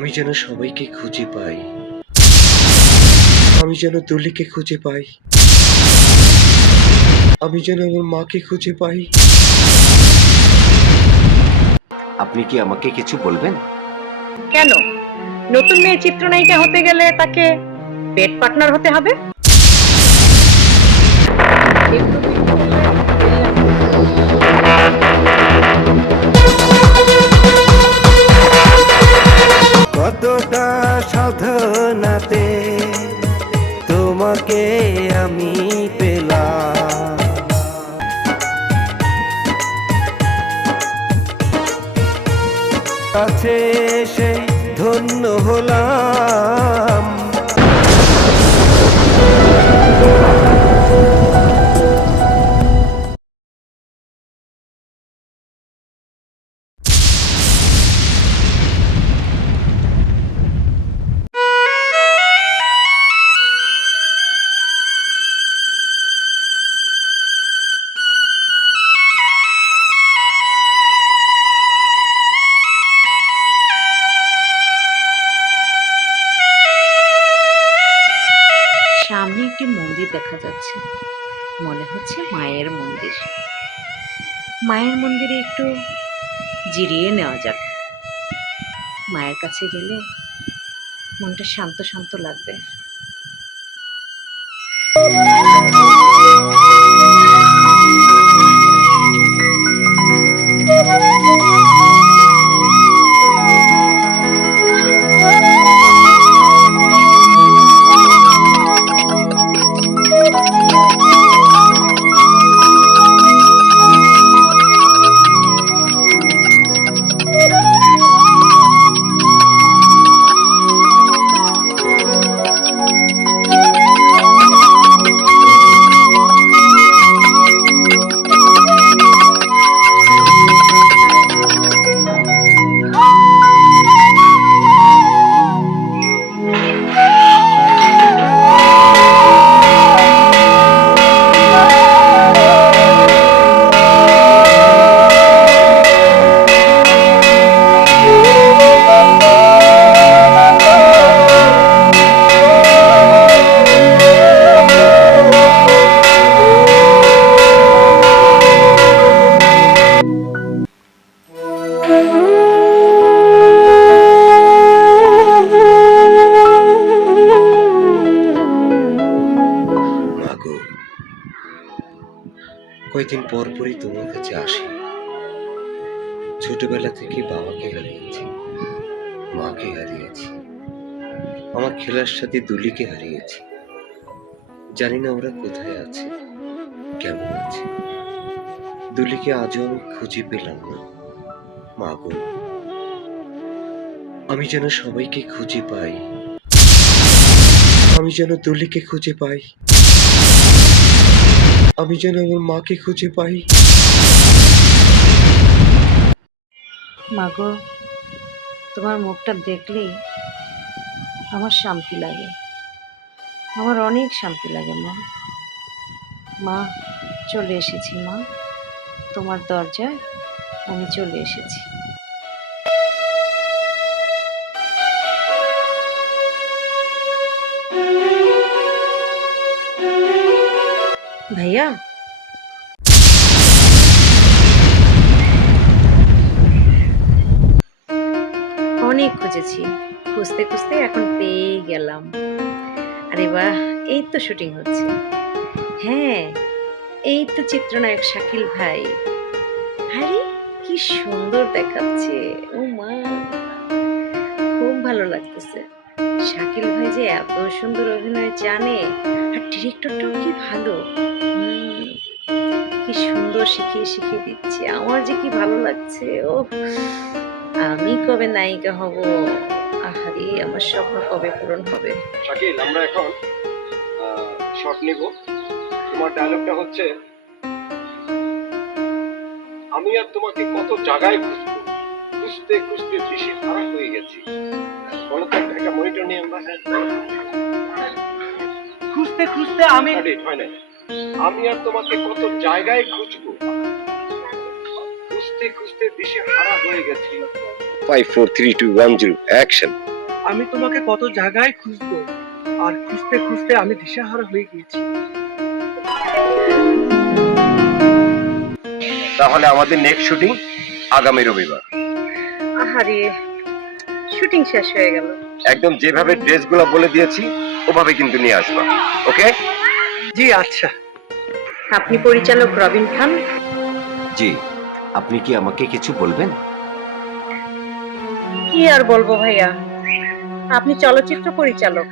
আমি যেন সবাইকে খুঁজে পাই, আমি যেন তুলিকে খুঁজে পাই, আমি যেন আমার মাকে খুঁজে পাই। আপনি কি আমাকে কিছু বলবেন? কেন? নতুন মেয়ে চিত্রনায়িকা হতে গেলে তাকে পেট পার্টনার হতে হবে? কতটা সাধনাতে তোমাকে আমি পেলাম, কাছে এসে ধন্য হলাম। সামনে একটি মন্দির দেখা যাচ্ছে, মনে হচ্ছে মায়ের মন্দির। মায়ের মন্দিরে একটু জিরিয়ে নেওয়া যাক। মায়ের কাছে গেলে মনটা শান্ত শান্ত লাগবে। মাগো, কয়েকদিন পর পরই তোমার কাছে আসি। ছোটবেলা থেকে বাবাকে হারিয়েছি, মাকে হারিয়েছি, আমার খেলার সাথে দুলিকে হারিয়েছি। জানি না ওরা কোথায় আছে, কেমন আছে। দুলিকে আজও আমি খুঁজে পেলাম না। মাগো, আমি যেন সবাইকে খুঁজে পাই, আমি যেন তুলিকে খুঁজে পাই, আমি যেন আমার মাকে খুঁজে পাই। মাগো, তোমার মুখটা দেখলেই আমার শান্তি লাগে, আমার অনেক শান্তি লাগে। মা, মা, চলে এসেছি মা, তোমার দরজায় আমি চলে এসেছি। ভাইয়া, অনেক খুঁজেছি, খুঁজতে খুঁজতে এখন পেয়ে গেলাম। আরে বাহ, এই তো শুটিং হচ্ছে। হ্যাঁ, এই তো চিত্রনায়ক শাকিল ভাই। আরে কি সুন্দর দেখাচ্ছে! ও মা, খুব ভালো লাগতেছে। শাকিল ভাই যে এত সুন্দর অভিনয় জানে, আর ডিরেক্টরটাও কি ভালো। কি সুন্দর শিখিয়ে শিখিয়ে দিচ্ছে, আমার যে কি ভালো লাগছে। ও, আমি কবে নায়িকা হব? আহারে, আমার স্বপ্ন কবে পূরণ হবে? শাকিল, আমরা এখন শট নিব। তোমার ডায়লগটা হচ্ছে, আমি আর তোমাকে কত জায়গায় খুঁজবো, খুঁজতে খুঁজতে দিশে হারা হয়ে গেছি। বলো তো, একটা মনিটর নিয়ে আমরা। খুঁজতে খুঁজতে আমি হয় না, আমি আর তোমাকে কত জায়গায় খুঁজবো, খুঁজতে খুঁজতে দিশে হারা হয়ে গেছি। 5 4 3 2 1 0 অ্যাকশন। আমি তোমাকে কত জায়গায় খুঁজবো, আর খুঁজতে খুঁজতে আমি দিশাহারা হয়ে গিয়েছি। তাহলে আমাদের নেক্সট শুটিং আগামী রবিবার। আহারে, শুটিং শেষ হয়ে গেল। একদম যেভাবে ড্রেসগুলো বলে দিয়েছি ওভাবে কিন্তু নিয়ে আসবা, ওকে? জি আচ্ছা। আপনি পরিচালক রবিন খান? জি, আপনি কি আমাকে কিছু বলবেন? কি আর বলবো ভাইয়া, আপনি চলচ্চিত্র পরিচালক,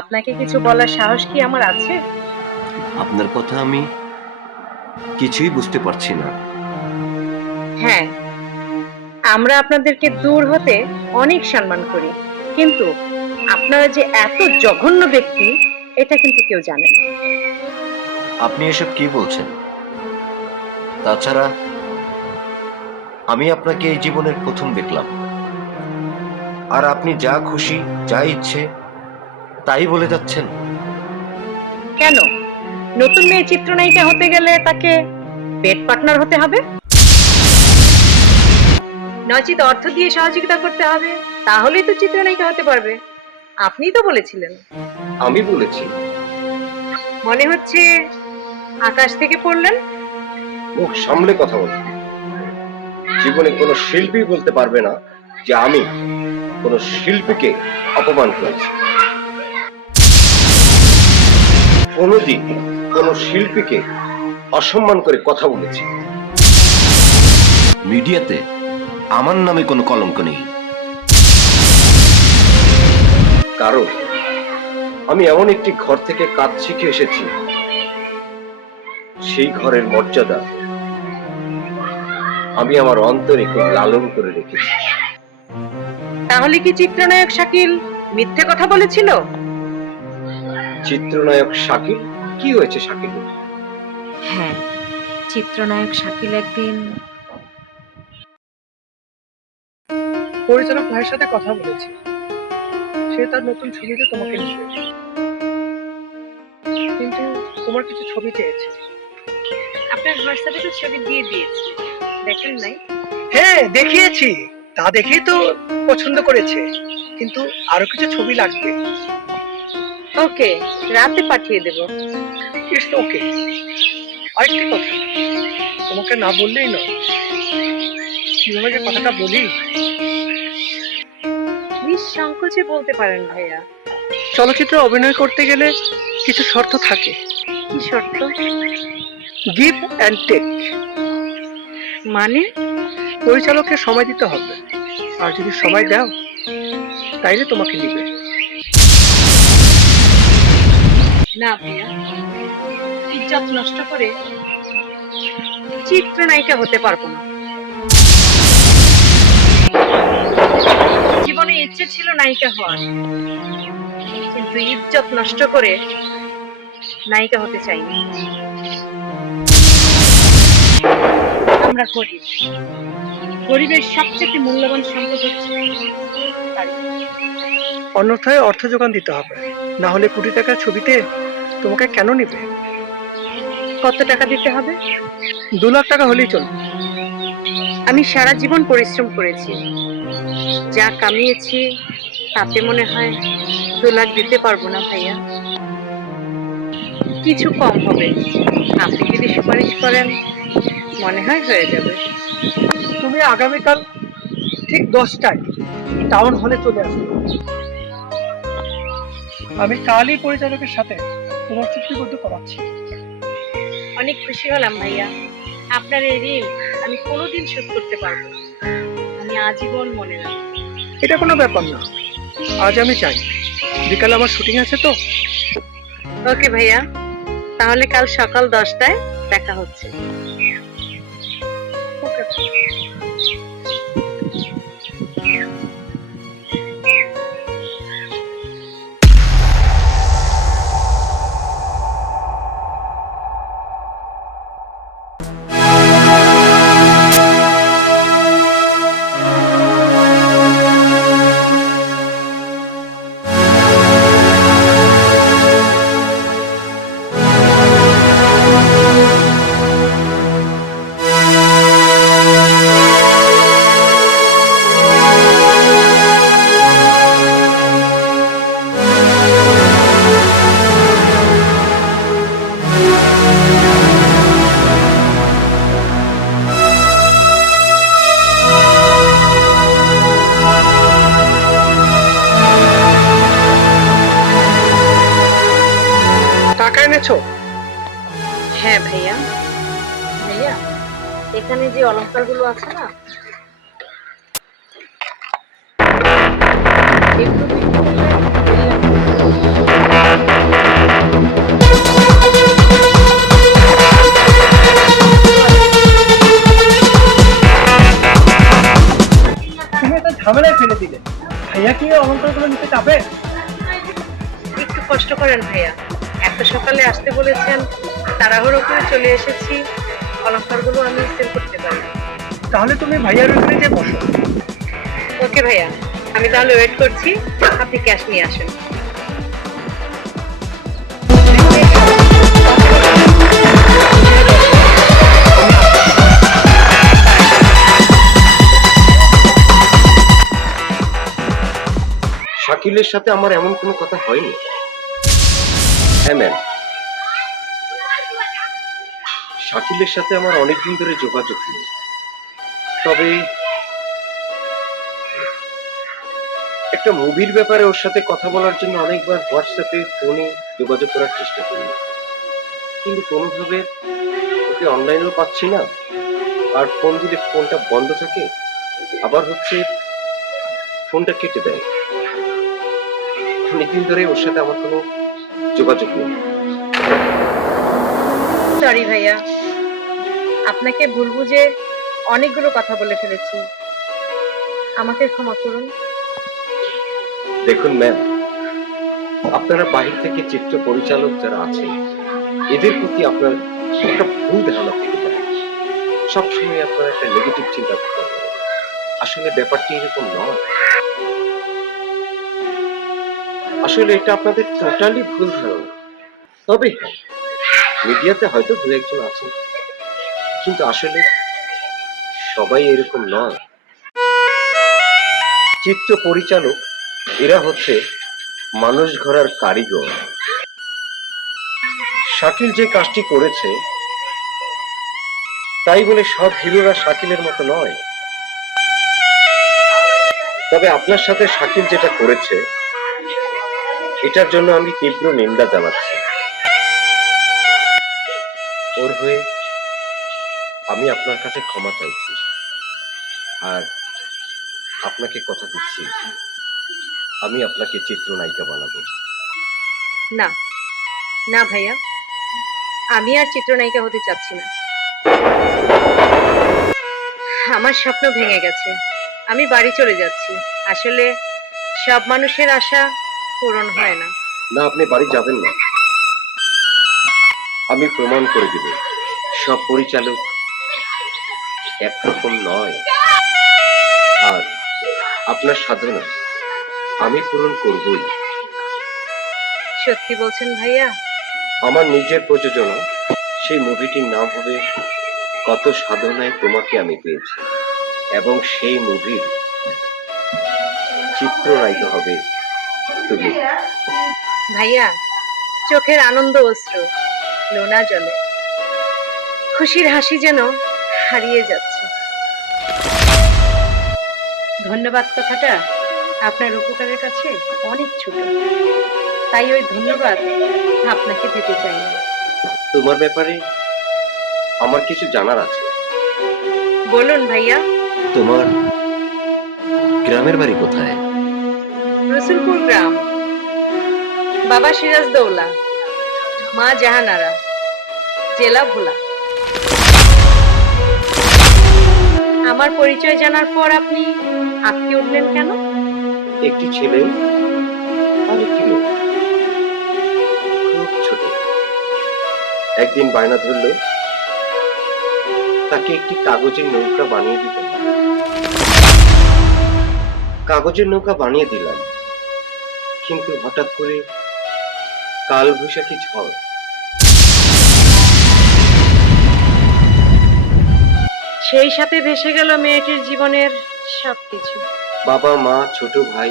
আপনাকে কিছু বলার সাহস কি আমার আছে? আপনার কথা আমি কিছুই বুঝতে পারছি না। হ্যাঁ, আমরা আপনাদেরকে দূর হতে অনেক সম্মান করি, কিন্তু আপনারা যে এত জঘন্য ব্যক্তি এটা কিন্তু কেউ জানে না। আপনি এসব কি বলছেন? তাছাড়া আমি আপনাকে এই জীবনের প্রথম দেখলাম, আর আপনি যা খুশি যা ইচ্ছে তাই বলে যাচ্ছেন। কেন নতুন মেয়ে চিত্রনায়িকা হতে গেলে তাকে বেড পার্টনার হতে হবে, নচিত অর্থ দিয়ে সহযোগিতা করতে হবে, তাহলেই তো চিত্রনায়িকা হতে পারবে? আপনিই তো বলেছিলেন। আমি বলেছি? মনে হচ্ছে আকাশ থেকে পড়লেন। মুখ সামলে কথা বল। জীবনে কোনো শিল্পী বলতে পারবে না যে আমি কোনো শিল্পীকে অপমান করেছি। কোনোদিন কোনো শিল্পীকে অসম্মান করে কথা বলেছি? মিডিয়াতে আমার নামে কোনো কলঙ্ক নেই। কারণ আমি এমন একটি ঘর থেকে কাজ শিখে এসেছি, সেই ঘরের মর্যাদা আমি আমার অন্তরে খুব লালন করে রেখেছি। তাহলে কি চিত্রনায়ক শাকিল মিথ্যে কথা বলেছিল? চিত্রনায়ক শাকিল? কি হয়েছে শাকিল? হ্যাঁ, চিত্রনায়ক শাকিল একদিন পরিচালক ভাইয়ের সাথে কথা বলেছি, সে তার নতুন ছবিতে তোমাকে নিবে, কিন্তু তোমার কিছু ছবি চেয়েছে। আপনার হোয়াটসঅ্যাপে তো ছবি দিয়ে দিয়েছি, দেখেন নাই? হ্যাঁ দেখিয়েছি, তা দেখেই তো পছন্দ করেছে, কিন্তু আরো কিছু ছবি লাগবে। ওকে, রাতে পাঠিয়ে দেব। It's okay. আরেকটি কথা, তোমাকে না বললেই নয়, কিভাবে যে কথাটা বলি। নিঃসংকোচে বলতে পারেন ভাইয়া। চলচ্চিত্রে অভিনয় করতে গেলে কিছু শর্ত থাকে। কি শর্ত? Give and take. মানে? পরিচালককে সময় দিতে হবে, আর যদি সময় দাও তাইলে তোমাকে নিবে। না ভাইয়া, ইজ্জত নষ্ট করে চিত্রনায়িকা হতে পারবো না। জীবনে ইচ্ছে ছিল নায়িকা হওয়ার, কিন্তু ইজ্জত নষ্ট করে নায়িকা হতে চাইনি। আমরা গরিব, গরিবের সবচেয়ে মূল্যবান সম্পদ হচ্ছে টাকা। অন্যথায় অর্থ যোগান দিতে হবে, না হলে কোটি টাকার ছবিতে তোমাকে কেন নিবে? কত টাকা দিতে হবে? 2 লাখ টাকা হলেই চলবে। আমি সারা জীবন পরিশ্রম করেছি, যা কামিয়েছি তাতে মনে হয় 2 লাখ দিতে পারবো না ভাইয়া। কিছু কম হবে, আপনি যদি সুপারিশ করেন মনে হয় হয়ে যাবে। তুমি আগামীকাল ঠিক 10টায় টাউন হলে চলে আসবে। আমি কালই পরিচালকের সাথে তোমার চুক্তিবদ্ধ করাচ্ছি। অনেক খুশি হলাম ভাইয়া, আপনার এই ঋণ আমি কোনোদিন শোধ করতে পারবো না, আমি আজীবন মনে রাখবো। এটা কোনো ব্যাপার না, আজ আমি চাই, বিকালে আমার শুটিং আছে তো। ওকে ভাইয়া, তাহলে কাল সকাল 10টায় দেখা হচ্ছে। এনেছো? হ্যাঁ ভাইয়া। ভাইয়া, এখানে যে অলংকারগুলো আছে না, এগুলো বিক্রি করলে দেড় লাখ টাকা। তুমি একটা ঝামেলায় ফেলে দিলে। ভাইয়া কি এই অলংকারগুলো নিতে যাবে? একটু কষ্ট করেন ভাইয়া, এত সকালে আসতে বলেছেন, তাড়াহুড়ো করে চলে এসেছি, অলংকারগুলো আমি সেল করতে পারি। তাহলে তুমি ভাইয়ার ওখানে যে বসো। ওকে ভাইয়া, আমি তাহলে ওয়েট করছি, আপনি ক্যাশ নিয়ে আসেন। শাকিলের সাথে আমার এমন কোনো কথা হয়নি। হ্যাঁ ম্যাম, শাকিলের সাথে আমার অনেকদিন ধরে যোগাযোগ নেই। তবে একটা মুভির ব্যাপারে ওর সাথে কথা বলার জন্য অনেকবার হোয়াটসঅ্যাপে ফোনে যোগাযোগ করার চেষ্টা করি, কিন্তু কোনোভাবে ওকে অনলাইনেও পাচ্ছি না। আর ফোন দিলে ফোনটা বন্ধ থাকে, আবার হচ্ছে ফোনটা কেটে দেয়। অনেকদিন ধরে ওর সাথে আমার কোনো যোগাযোগ নেই। সরি ভাইয়া, আপনাকে ভুল বুঝে অনেকগুলো কথা বলে ফেলেছি, আমাকে ক্ষমা করুন। দেখুন ম্যাম, আপনারা বাহির থেকে চিত্র পরিচালক যারা আছেন, এদের প্রতি আপনার একটা ভুল ধারণা থেকে যায়। সবসময় আপনারা একটা নেগেটিভ চিন্তা করতে পারেন। আসলে ব্যাপারটি এরকম নয়। আসলে এটা আপনাদের টোটালি ভুল ধারণা। তবে হ্যাঁ, মিডিয়াতে হয়তো দু একজন আছেন, কিন্তু আসলে সবাই এরকম নয়। চিত্র পরিচালক এরা হচ্ছে মানুষ গড়ার কারিগর। শাকিল যে কাজটি করেছে, তাই বলে সব হিরোরা শাকিলের মতো নয়। তবে আপনার সাথে শাকিল যেটা করেছে, এটার জন্য আমি তীব্র নিন্দা জানাচ্ছি। ওর হয়ে আমি আপনার কাছে ক্ষমা চাইছি, আর আপনাকে কথা দিচ্ছি আমি আপনাকে চিত্রনায়িকা বানাবো। না না ভাইয়া, আমি আর চিত্রনায়িকা হতে চাচ্ছি না। আমার স্বপ্ন ভেঙে গেছে, আমি বাড়ি চলে যাচ্ছি। আসলে সব মানুষের আশা পূরণ হয় না। না, আপনি বাড়ি যাবেন না। আমি প্রমাণ করে দিব সব পরিচালক একরকম নয়। আর আপনার সাধনা আমি পূরণ করবই। সত্যি বলছেন ভাইয়া? আমার নিজের প্রযোজনা, সেই মুভিটির নাম হবে কত সাধনায় তোমাকে আমি পেয়েছি, এবং সেই মুভির চিত্রনায়িকা হবে তুমি। ভাইয়া, চোখের আনন্দ অশ্রু লোনা জলে, খুশির হাসি যেন হারিয়ে যাচ্ছে। ধন্যবাদ কথাটা আপনার উপকারের কাছে অনেক ছোট, তাই ওই ধন্যবাদ আপনাকে দিতে চাই না। তোমার ব্যাপারে আমার কিছু জানার আছে। বলুন ভাইয়া। তোমার গ্রামের বাড়ি কোথায়? রসুলপুর গ্রাম, বাবা সিরাজ দৌলা, মা জাহানারা, জেলা ভোলা। আমার পরিচয় জানার পর আপনি আটকে উঠলেন কেন? একটি ছেলে আর একটি মেয়ে, খুব ছোট, একদিন বায়না ধরলো তাকে একটি কাগজের নৌকা বানিয়ে দিতে হবে। কাগজের নৌকা বানিয়ে দিলাম, কিন্তু হঠাৎ করে কাল বৈশাখী ঝড়, সেই সাথে ভেসে গেল মেয়েটির জীবনের সবকিছু। বাবা মা ছোট ভাই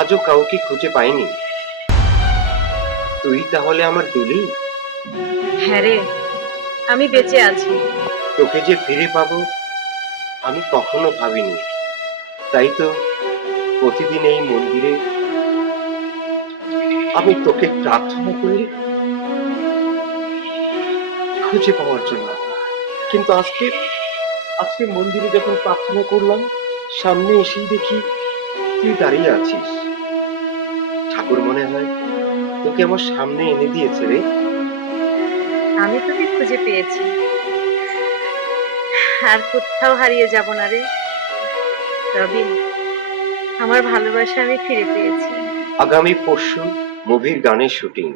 আজও কাউকে খুঁজে পাইনি। তুই তাহলে আমার দুলি? হ্যাঁ রে, আমি বেঁচে আছি। তোকে যে ফিরে পাবো আমি কখনো ভাবিনি। তাই তো প্রতিদিন এই মন্দিরে আমি তোকে প্রার্থনা করি, খুঁজে পাওয়ার জন্য। কিন্তু আজকে আজকে মন্দিরে যখন প্রার্থনা করলাম, সামনে এসেই দেখি তুই দাঁড়িয়ে আছিস। ঠাকুর মনে হয় তোকে আমার সামনে এনে দিয়েছে রে। আমি তোকে খুঁজে পেয়েছি, আর কোথাও হারিয়ে যাব না রে রবিন। আমার ভালোবাসা আমি ফিরে পেয়েছি। আগামী পরশু মুভির গানের শুটিং।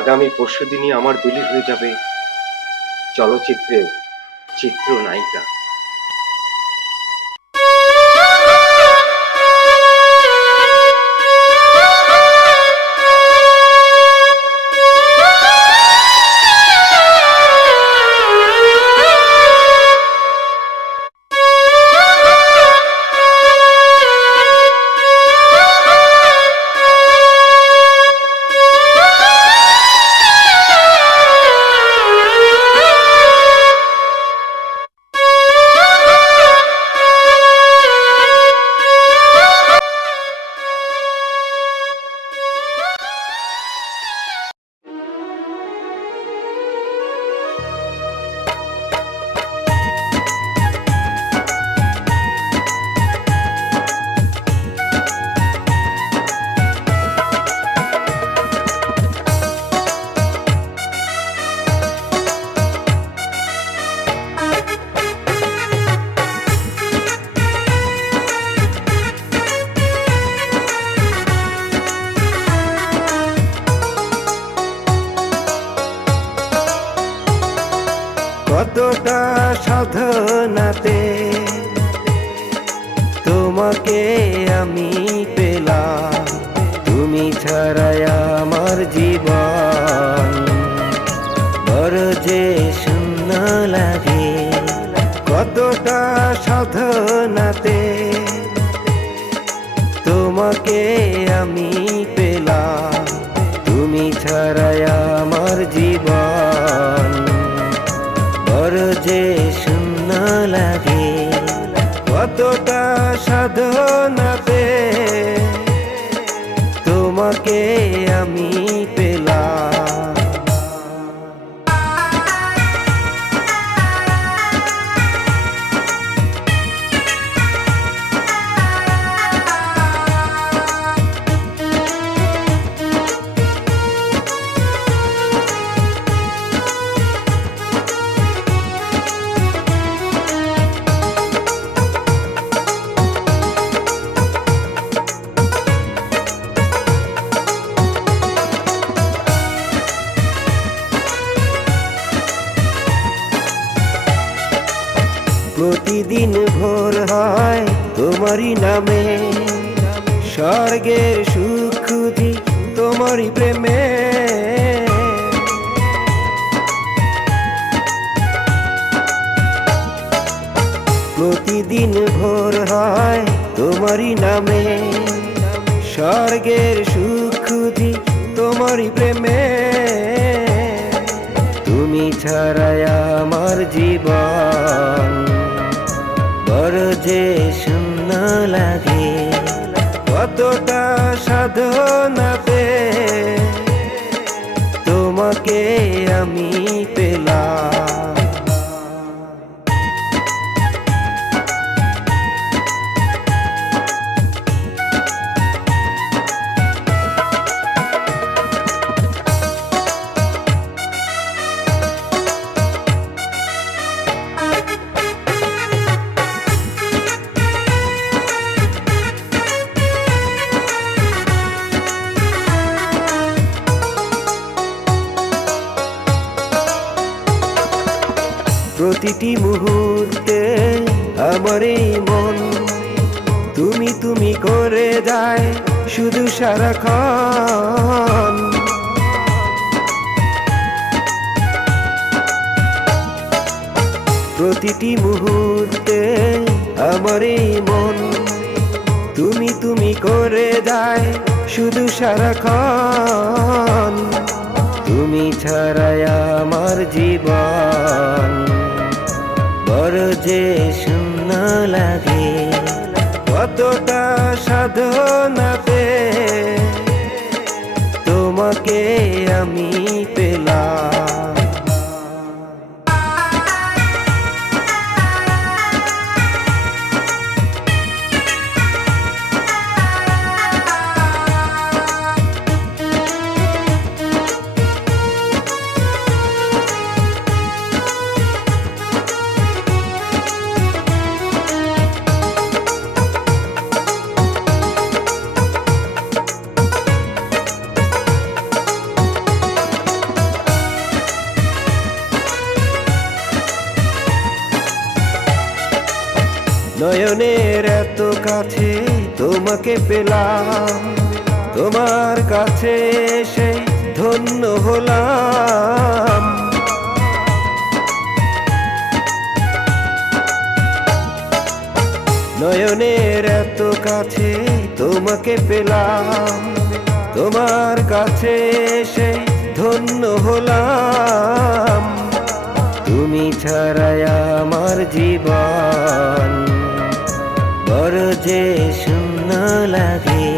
আগামী পরশু দিনই আমার দুলি হয়ে যাবে চলচ্চিত্রের চিত্রনায়িকা। কতটা সাধনাতে তোমাকে আমি পেলাম, তুমি ছাড়াই আমার জীবন বড় যে শূন্য লাগে। কতটা সাধনাতে তোমাকে আমি পেলাম, তুমি ছাড়াই আমার জীবন বড় যে শূন্য লাগে। কতটা সাধনাতে তোমাকে আমি পেলাম। প্রতিদিন ভোর হয় তোমারই নামে, স্বর্গের সুখ খুঁজি তোমারই প্রেমে। প্রতিদিন ভোর হয় তোমারই নামে, স্বর্গের সুখ খুঁজি তোমারই প্রেমে। তুমি ছাড়াই আমার জীবন বড় যে শূন্য লাগে। কতটা সাধনাতে তোমাকে আমি পেলাম। প্রতিটি মুহূর্তে আমার এই মন তুমি তুমি করে যায় শুধু সারাক্ষণ। প্রতিটি মুহূর্তে আমার এই মন তুমি তুমি করে যায় শুধু সারাক্ষণ। তুমি ছাড়াই আমার জীবন বড় যে শূন্য লাগে। কতটা সাধনাতে তোমাকে আমি পেলাম। নয়নের এত কাছে তোমাকে পেলাম, তোমার কাছে এসে ধন্য হলাম। নয়নের এত কাছে তোমাকে পেলাম, তোমার কাছে এসে ধন্য হলাম। তুমি ছাড়াই আমার জীবন বড় যে শূন্য লাগে,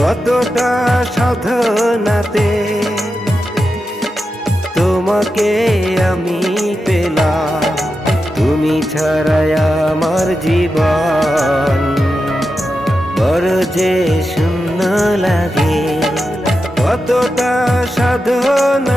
কতটা সাধনাতে তোমাকে আমি পেলাম। তুমি ছাড়াই আমার জীবন বড় যে শূন্য লাগে, কতটা সাধনা